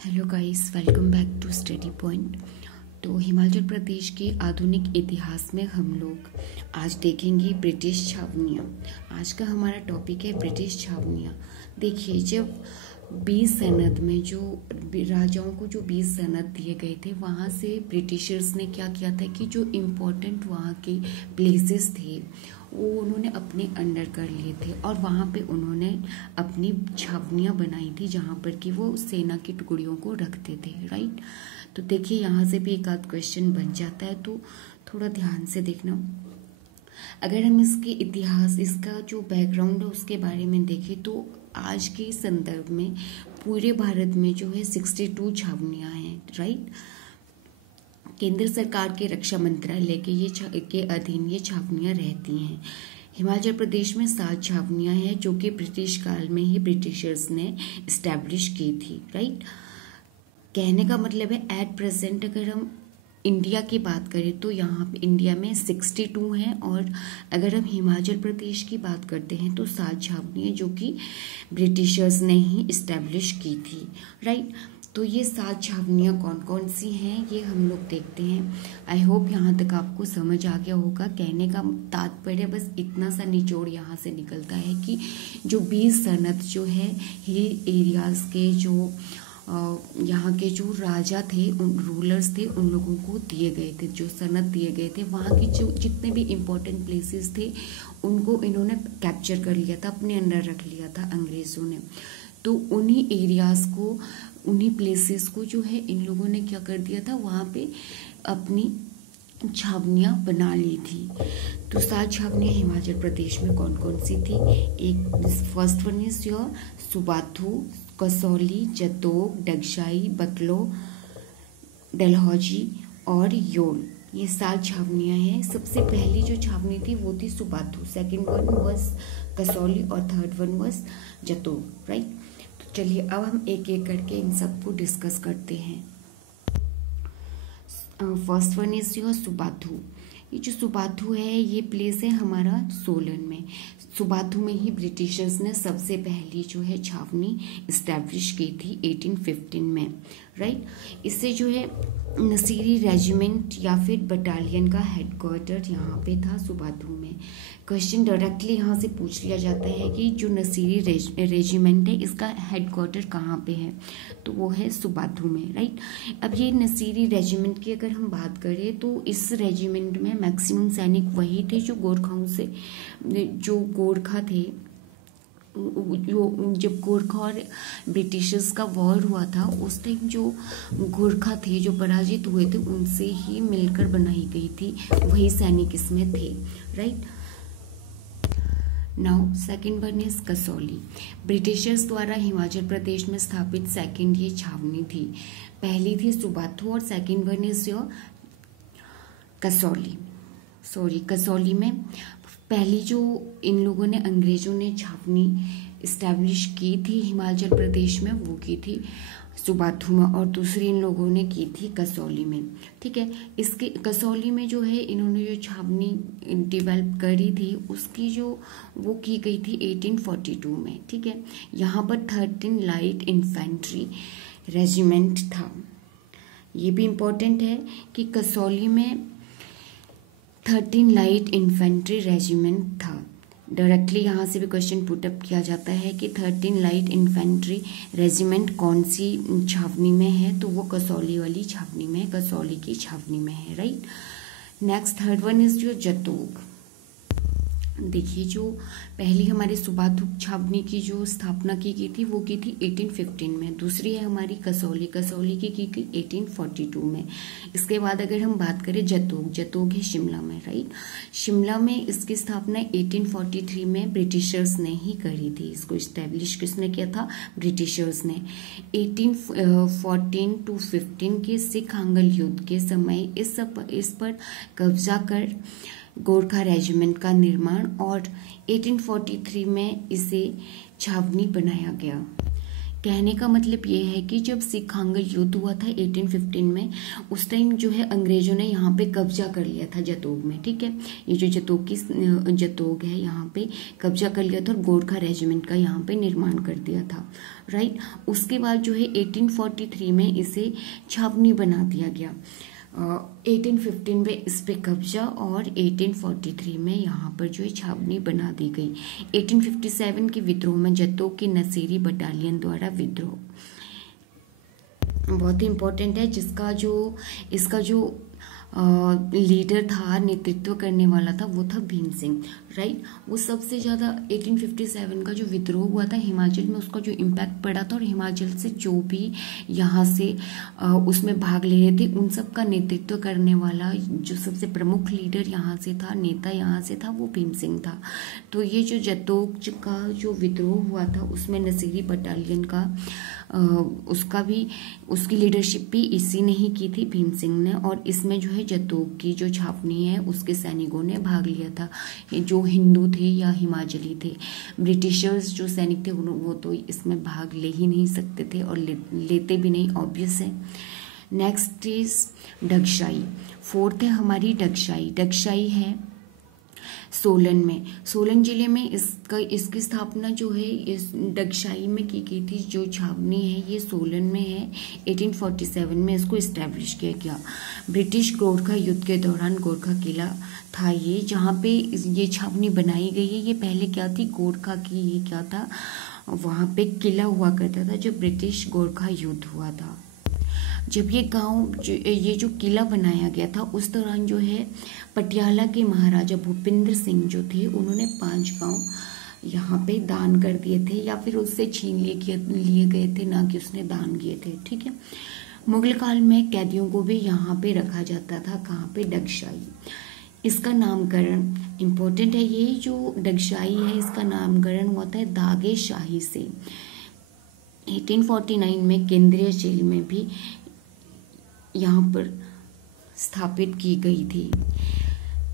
Hello guys, welcome back to study point. तो हिमाचल प्रदेश के आधुनिक इतिहास में हम लोग आज देखेंगे ब्रिटिश छावनियाँ। आज का हमारा टॉपिक है ब्रिटिश छावनियाँ। देखिए, जब 20 सनद में जो राजाओं को जो 20 सनद दिए गए थे, वहाँ से ब्रिटिशर्स ने क्या किया था कि जो इम्पोर्टेंट वहाँ के प्लेसेस थे वो उन्होंने अपने अंडर कर लिए थे और वहाँ पे उन्होंने अपनी छावनियाँ बनाई थी जहाँ पर कि वो सेना की टुकड़ियों को रखते थे। राइट। तो देखिए, यहाँ से भी एक आध क्वेश्चन बन जाता है, तो थोड़ा ध्यान से देखना। अगर हम इसके इतिहास, इसका जो बैकग्राउंड है उसके बारे में देखें तो आज के संदर्भ में पूरे भारत में जो है 62 छावनियाँ हैं। राइट। केंद्र सरकार के रक्षा मंत्रालय के अधीन ये छावनियाँ रहती हैं। हिमाचल प्रदेश में 7 छावनियाँ हैं जो कि ब्रिटिश काल में ही ब्रिटिशर्स ने इस्टेब्लिश की थी। राइट। कहने का मतलब है एट प्रेजेंट अगर हम इंडिया की बात करें तो यहाँ पे इंडिया में 62 हैं, और अगर हम हिमाचल प्रदेश की बात करते हैं तो 7 छावनियाँ जो कि ब्रिटिशर्स ने ही इस्टेब्लिश की थी। राइट। तो ये 7 छावनियाँ कौन कौन सी हैं ये हम लोग देखते हैं। आई होप यहाँ तक आपको समझ आ गया होगा। कहने का तात्पर्य बस इतना सा निचोड़ यहाँ से निकलता है कि जो 20 सनद जो है हिल एरियाज़ के जो यहाँ के जो राजा थे, उन रूलर्स थे, उन लोगों को दिए गए थे, जो सनद दिए गए थे, वहाँ के जो जितने भी इम्पोर्टेंट प्लेसेस थे उनको इन्होंने कैप्चर कर लिया था, अपने अंडर रख लिया था अंग्रेज़ों ने। तो उन्हीं एरियाज़ को, उन्हीं प्लेसेस को जो है इन लोगों ने क्या कर दिया था, वहाँ पे अपनी छावनियाँ बना ली थी। तो 7 छावनियाँ हिमाचल प्रदेश में कौन कौन सी थी? एक first one is your Subathu, Kasauli, Jutogh, Dagshai, Bakloh, Dalhousie और योल। ये 7 छावनियाँ हैं। सबसे पहली जो छावनी थी वो थी Subathu, second one was Kasauli और third one was Jutogh. Right. तो चलिए अब हम एक एक करके इन सबको डिस्कस करते हैं। First one is your Subathu. ये जो सुबाथू है ये प्लेस है हमारा सोलन में। सुबाथू में ही ब्रिटिशर्स ने सबसे पहली जो है छावनी इस्टेब्लिश की थी 1815 में। राइट। इससे जो है नसीरी रेजिमेंट या फिर बटालियन का हेडक्वार्टर यहाँ पे था सुबाथू में। क्वेश्चन डायरेक्टली यहाँ से पूछ लिया जाता है कि जो नसीरी रेजिमेंट है इसका हेडक्वार्टर कहाँ पे है, तो वो है सुबाथू में। राइट। अब ये नसीरी रेजिमेंट की अगर हम बात करें तो इस रेजिमेंट में मैक्सिमम सैनिक वही थे जो गोरखाओं से, जो गोरखा थे, जब गोरखा और ब्रिटिशर्स का वॉर हुआ था उस टाइम जो गोरखा थे जो पराजित हुए थे उनसे ही मिलकर बनाई गई थी, वही सैनिक इसमें थे। Right. Now second one is Kasauli. Britishers द्वारा हिमाचल प्रदेश में स्थापित सेकंड ये छावनी थी। पहली थी सुबाथू और second one is your Kasauli. Kasauli में पहली जो इन लोगों ने, अंग्रेजों ने छावनी इस्टेब्लिश की थी हिमाचल प्रदेश में वो की थी सुबाथू में, और दूसरी इन लोगों ने की थी कसौली में। ठीक है। इसके कसौली में जो है इन्होंने जो छावनी डेवलप करी थी उसकी जो वो की गई थी 1842 में। ठीक है। यहाँ पर 13 लाइट इन्फेंट्री रेजिमेंट था। ये भी इम्पोर्टेंट है कि कसौली में 13 लाइट इन्फेंट्री रेजिमेंट था। डायरेक्टली यहाँ से भी क्वेश्चन पुटअप किया जाता है कि 13 लाइट इन्फेंट्री रेजिमेंट कौन सी छावनी में है, तो वो कसौली वाली छावनी में, कसौली की छावनी में है। Right. Next third one is जो जतोग। देखिए, जो पहली हमारे सुबाथू छावनी की जो स्थापना की गई थी वो की थी 1815 में। दूसरी है हमारी कसौली की गई 1842 में। इसके बाद अगर हम बात करें जतोग है शिमला में। राइट। शिमला में इसकी स्थापना 1843 में ब्रिटिशर्स ने ही करी थी। इसको इस्टेब्लिश किसने किया था? ब्रिटिशर्स ने। 1814 to 15 के सिख आंगल युद्ध के समय इस पर कब्जा कर गोरखा रेजिमेंट का निर्माण और 1843 में इसे छावनी बनाया गया। कहने का मतलब ये है कि जब सिख हांगल युद्ध हुआ था 1815 में, उस टाइम जो है अंग्रेजों ने यहाँ पे कब्जा कर लिया था जतोग में। ठीक है, ये जो जतोग है यहाँ पे कब्जा कर लिया था और गोरखा रेजिमेंट का यहाँ पे निर्माण कर दिया था। राइट, उसके बाद जो है 1843 में इसे छावनी बना दिया गया। 1815 में इस पे कब्जा और 1843 में यहाँ पर जो है छावनी बना दी गई। 1857 के विद्रोह में जतोग की नसीरी बटालियन द्वारा विद्रोह बहुत ही इम्पोर्टेंट है, इसका जो लीडर था, नेतृत्व करने वाला था, वो था भीम सिंह। राइट, वो सबसे ज़्यादा 1857 का जो विद्रोह हुआ था हिमाचल में, उसका जो इम्पैक्ट पड़ा था, और हिमाचल से जो भी यहाँ से उसमें भाग ले रहे थे उन सब का नेतृत्व करने वाला जो सबसे प्रमुख लीडर यहाँ से था, नेता यहाँ से था, वो भीम सिंह था। तो ये जो जतोग का जो विद्रोह हुआ था उसमें नसीरी बटालियन का उसकी लीडरशिप भी इसी ने ही की थी, भीम सिंह ने। और इसमें जो है जतोग की जो छावनी है उसके सैनिकों ने भाग लिया था, जो हिंदू थे या हिमाचली थे। ब्रिटिशर्स जो सैनिक थे वो तो इसमें भाग ले ही नहीं सकते थे और लेते भी नहीं, ऑब्वियस है। Next is Dagshai. फोर्थ है हमारी डगशाई। डगशाई है सोलन में, सोलन जिले में इसकी स्थापना जो है इस डगशाई में की गई थी। जो छावनी है ये सोलन में है। 1847 में इसको इस्टेब्लिश किया गया। ब्रिटिश गोरखा युद्ध के दौरान गोरखा किला था ये, जहाँ पे ये छावनी बनाई गई है। ये पहले क्या थी, गोरखा की ये क्या था, वहाँ पे किला हुआ करता था जब ब्रिटिश गोरखा युद्ध हुआ था। जब ये जो किला बनाया गया था उस दौरान जो है पटियाला के महाराजा भूपिंदर सिंह जो थे उन्होंने 5 गांव यहाँ पे दान कर दिए थे, या फिर उससे छीन लिए गए थे, ना कि उसने दान किए थे। ठीक है, मुगल काल में कैदियों को भी यहाँ पे रखा जाता था। कहाँ पे, डगशाई। इसका नामकरण इम्पोर्टेंट है, ये जो डगशाई है इसका नामकरण हुआ था दागे शाही से। 1849 में केंद्रीय जेल में भी यहाँ पर स्थापित की गई थी।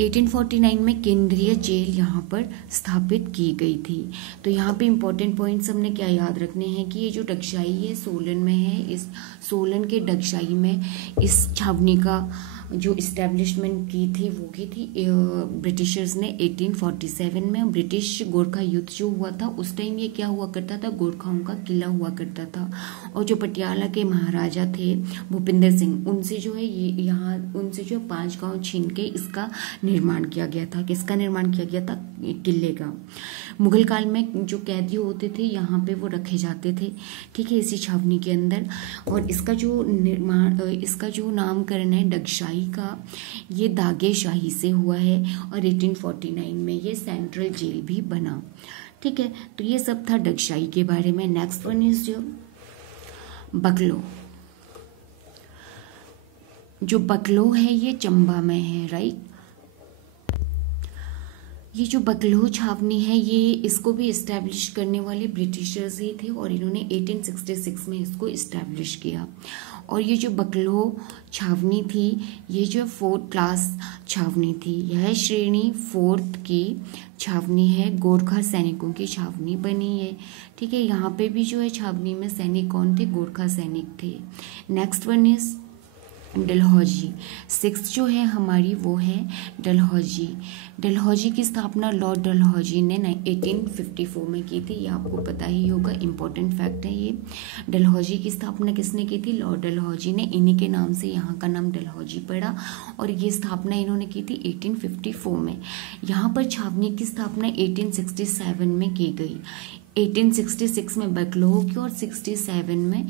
1849 में केंद्रीय जेल यहाँ पर स्थापित की गई थी। तो यहाँ पे इम्पोर्टेंट पॉइंट्स हमने क्या याद रखने हैं कि ये जो डगशाई है सोलन में है। इस सोलन के डगशाई में इस छावनी का जो इस्टेब्लिशमेंट की थी वो की थी ब्रिटिशर्स ने 1847 में। ब्रिटिश गोरखा युद्ध जो हुआ था उस टाइम ये क्या हुआ करता था, गोरखाओं का किला हुआ करता था। और जो पटियाला के महाराजा थे भूपिंदर सिंह, उनसे जो है उनसे जो 5 गांव छीन के इसका निर्माण किया गया था। किसका निर्माण किया गया था, किले का। मुगल काल में जो कैदी होते थे यहाँ पे वो रखे जाते थे। ठीक है, इसी छावनी के अंदर। और इसका जो नामकरण है डगशाई का, ये दागे शाही से हुआ है। और 1849 में ये सेंट्रल जेल भी बना। ठीक है, तो ये सब था डगशाई के बारे में। नेक्स्ट वन इज जो बकलो। जो बकलो है ये चंबा में है। राइट, ये जो बकलो छावनी है ये इसको भी इस्टेब्लिश करने वाले ब्रिटिशर्स ही थे और इन्होंने 1866 में इसको इस्टेब्लिश किया। और ये जो बकलो छावनी थी ये जो 4th क्लास छावनी थी, यह श्रेणी 4th की छावनी है। गोरखा सैनिकों की छावनी बनी है। ठीक है, यहाँ पे भी जो है छावनी में सैनिक कौन थे, गोरखा सैनिक थे। Next one is Dalhousie. 6th जो है हमारी वो है डलहौजी। डलहौजी की स्थापना लॉर्ड डलहौजी ने 1854 में की थी। ये आपको पता ही होगा, इम्पोर्टेंट फैक्ट है ये। डलहौजी की स्थापना किसने की थी, लॉर्ड डलहौजी ने। इन्हीं के नाम से यहाँ का नाम डलहौजी पड़ा। और ये स्थापना इन्होंने की थी 1854 में। यहाँ पर छावनी की स्थापना 1867 में की गई। 1866 में बकलोह की और 67 में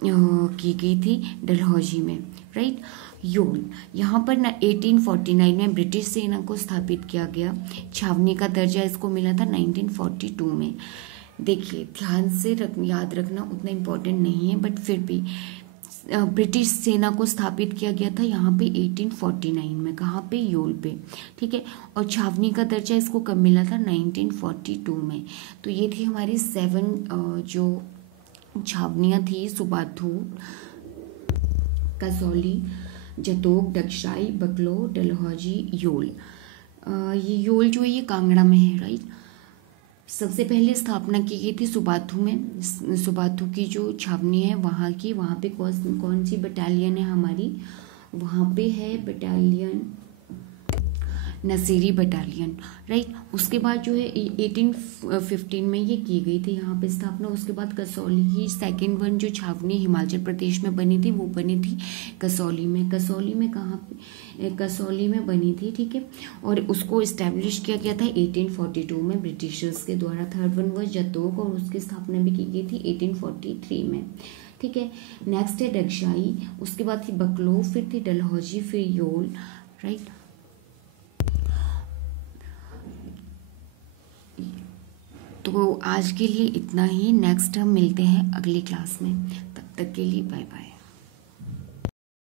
की गई थी डलहौजी में। राइट, योल। यहाँ पर 1849 में ब्रिटिश सेना को स्थापित किया गया। छावनी का दर्जा इसको मिला था 1942 में। देखिए ध्यान से याद रखना, उतना इम्पोर्टेंट नहीं है बट फिर भी ब्रिटिश सेना को स्थापित किया गया था यहाँ पे 1849 में। कहाँ पे, योल पे। ठीक है, और छावनी का दर्जा इसको कब मिला था, 1942 में। तो ये थी हमारी 7 जो छावनियाँ थी, सुबाथू, कसौली, जतोग, डगशाई, बकलो, डलहौजी, योल। ये योल जो है ये कांगड़ा में है। राइट, सबसे पहले स्थापना की गई थी सुबाथू में। सुबाथू की जो छावनी है वहाँ की, वहाँ पे कौन सी बटालियन है हमारी, वहाँ पे है बटालियन नसीरी बटालियन, राइट। उसके बाद जो है 1815 में ये की गई थी यहाँ पे स्थापना। उसके बाद कसौली की सेकेंड वन जो छावनी हिमाचल प्रदेश में बनी थी वो बनी थी कसौली में। कसौली में कहाँ पे, कसौली में बनी थी, ठीक है। और उसको इस्टेब्लिश किया गया था 1842 में ब्रिटिशर्स के द्वारा। थर्ड वन वॉज जतोग और उसकी स्थापना भी की गई थी 1843 में, ठीक है। नेक्स्ट है डगशाई, उसके बाद थी बकलो, फिर थी डलहौजी, फिर योल, राइट। तो आज के लिए इतना ही। नेक्स्ट हम मिलते हैं अगली क्लास में, तब तक के लिए बाय बाय।